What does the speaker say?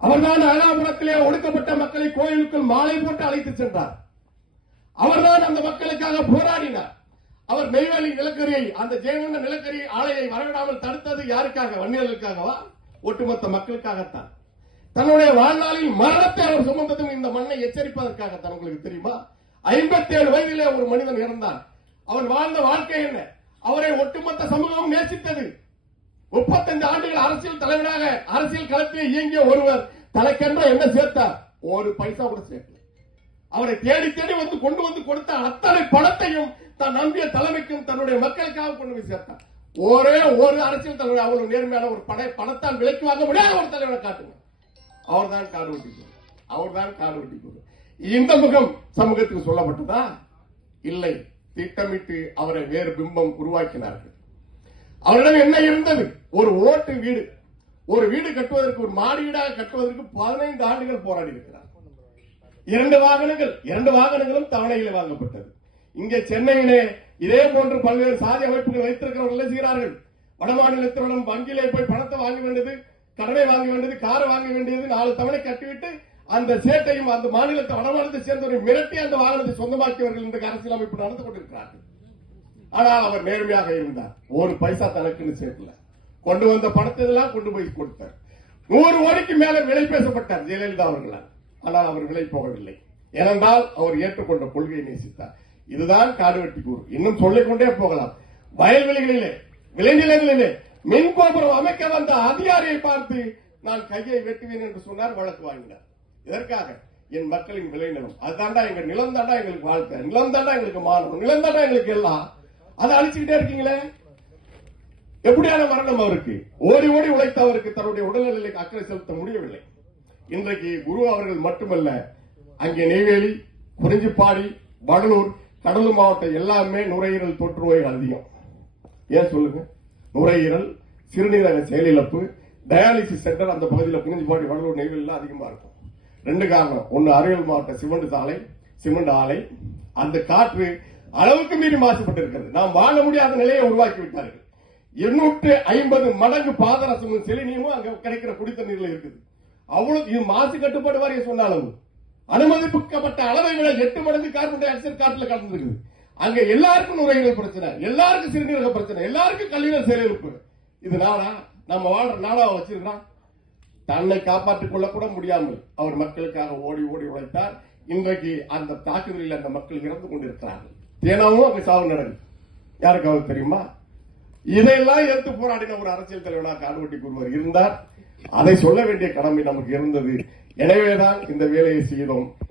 அவர்தான் அழகாபுரத்திலே ஒடுக்கப்பட்ட மக்களை கோயிலுக்குள் மாலை போட்டு அழைத்து சென்றார். அவர்தான் அந்த மக்களுக்காக போராடினார். அவர் நெய்வேலி நிலக்கரியை அந்த ஜெயங்கொண்ட நிலக்கரி ஆலையை வரவிடாமல் தடுத்தது யாருக்காக? வன்னியர்களுக்காகவா? ஒட்டுமொத்த மக்களுக்காகத்தான். தன்னுடைய வாழ்நாளில் மரணத்தை அவர் சுமந்ததும் இந்த மண்ணை எச்சரிப்பதற்காகத்தான். உங்களுக்கு தெரியுமா? ஐம்பத்தி ஏழு வயதிலே ஒரு மனிதன் இறந்தான். அவன் வாழ்ந்த வாழ்க்கை என்ன? அவரை ஒட்டுமொத்த சமூகம் நேசித்தது. முப்பத்தஞ்சு ஆண்டுகள் அரசியல் தலைவராக அரசியல் களத்தில் இயங்கிய ஒருவர் தலைக்கென்ற என்ன சேர்த்தார்? ஒரு பைசா கூட சேர்க்கல. அவரை தேடி தேடி வந்து கொண்டு வந்து கொடுத்த அத்தனை பணத்தையும் தன் நம்பிய தலைமைக்கும் தன்னுடைய மக்களுக்காக கொண்டு போய் சேர்த்தார். ஒரே ஒரு அரசியல் தலைவர் அவ்வளவு நேர்மையான ஒரு படை பணத்தால் விலைக்கு வாங்க முடியாத ஒரு தலைவரை காட்டுங்க. அவர்தான் காடு வெட்டி அவர் அவர்தான் காடு வெட்டி இந்த முகம் சமூகத்துக்கு சொல்லப்பட்டதா? இல்லை. திட்டமிட்டு அவரை வேறு பிம்பம் உருவாக்கினார்கள். அவரிடம் என்ன இருந்தது? ஒரு ஓட்டு வீடு. ஒரு வீடு கட்டுவதற்கு ஒரு மாடி வீடாக கட்டுவதற்கு பதினைந்து ஆண்டுகள் போராடி இருக்கிறார் இரண்டு வாகனங்கள் இரண்டு வாகனங்களும் தவணையில் வாங்கப்பட்டது. இங்கே சென்னையிலே இதே போன்று பல்வேறு சாதி அமைப்புகள் வைத்திருக்கிறவர்கள் செய்கிறார்கள்? வட வடமாநிலத்தினுடன் வங்கியிலே போய் பணத்தை வாங்க வேண்டியது கடனை வாங்க வேண்டியது காரை வாங்க வேண்டியது நாலு தவணை கட்டிவிட்டு அந்த சேட்டையும் அந்த மாநிலத்தை வடமாநிலத்தை சேர்ந்தவரை மிரட்டி அந்த வாகனத்தை சொந்தமாக்கியவர்கள் இந்த அரசியல் அமைப்பு நடந்து கொண்டிருக்கிறார்கள். ஆனால் அவர் நேர்மையாக இருந்தார். ஒரு பைசா தனக்குன்னு சேர்க்கல. கொண்டு வந்த பணத்தை எல்லாம் கொண்டு போய் கொடுத்தார். நூறு கோடிக்கு மேல விலை பேசப்பட்டார் ஜெயலலிதா அவர்களால். ஆனால் அவர் விலை போகவில்லை. ஏனென்றால் அவர் ஏற்றுக்கொண்ட கொள்கையை நேசித்தார். இதுதான் காடுவெட்டி கூறு. இன்னும் சொல்லிக்கொண்டே போகலாம். வயல்வெளிகளிலே விளைநிலங்களிலே மின் கோபுரம் அமைக்க வந்த அதிகாரியை பார்த்து நான் கையை வெட்டுவேன் என்று சொன்னார் வழக்கு வாங்கினார். இதற்காக என் மக்களின் விளைநிலம் அதுதாண்டா எங்க நிலம் தாண்டா எங்களுக்கு வாழ்க்கை. நிலம் தாண்டா எங்களுக்கு மாணவன் நிலம் தாண்டா எங்களுக்கு எல்லாம். அதை அழிச்சுக்கிட்டே இருக்கீங்களே? எப்படியான மரணம் அவருக்கு? ஓடி ஓடி உழைத்த அவருக்கு தன்னுடைய உடல்நிலைக்கு அக்கறை செலுத்த முடியவில்லை. இன்றைக்கு குரு அவர்கள் மட்டுமல்ல அங்கே நெய்வேலி குறிஞ்சிப்பாடி வடலூர் கடலூர் மாவட்டம் எல்லாமே நுரையீரல் தொற்று நோய்கள் அதிகம். ஏன் சொல்லுங்க? நுரையீரல் சிறுநீரக செயலிழப்பு டயாலிசிஸ் சென்டர் அந்த பகுதியில் குறிஞ்சிப்பாடி வடலூர் நெய்வேலியில் அதிகமா இருக்கும். ரெண்டு காரணம். ஒன்று அரியல் மாவட்ட சிமெண்ட் சாலை சிமெண்ட் ஆலை. அந்த காற்று அளவுக்கு மீறி மாசுபட்டு இருக்கிறது நாம் வாழ முடியாத நிலையை உருவாக்கி விட்டார்கள். எண்ணூற்று ஐம்பது மடங்கு பாதரசமும் செலினியமும் அங்க கிடைக்கிற குடித்தண்ணீர்ல இருக்குது. அவ்வளவு இது மாசு கட்டுப்பாடு வாரியம் சொன்னாலும் அனுமதிக்கப்பட்ட அளவை விட எட்டு மடங்கு கார்பன் டை ஆக்சைடு காற்றுல கலந்துருக்குது. அங்க எல்லாருக்கும் நுரையீரல் பிரச்சனை எல்லாருக்கும் சிறுநீரக பிரச்சனை எல்லாருக்கும் கல்லீரல் செயலிழப்பு. இது நாடா நம்ம வாழ்ற நாடாவை வச்சிருக்கிறான். தன்னை காப்பாற்றிக் கொள்ள கூட முடியாமல் அவர் மக்களுக்காக ஓடி ஓடி உழைத்தார். இன்றைக்கு அந்த தாக்குதலில் அந்த மக்கள் இறந்து கொண்டிருக்கிறார்கள். தினமும் அங்க சாவு நடக்குது. யாருக்காவது தெரியுமா? இதையெல்லாம் எடுத்து போராடின ஒரு அரசியல் தலைவராக காடுவட்டி ஒருவர் இருந்தார் அதை சொல்ல வேண்டிய கடமை நமக்கு இருந்தது. எனவேதான் இந்த வேலையை செய்தோம்.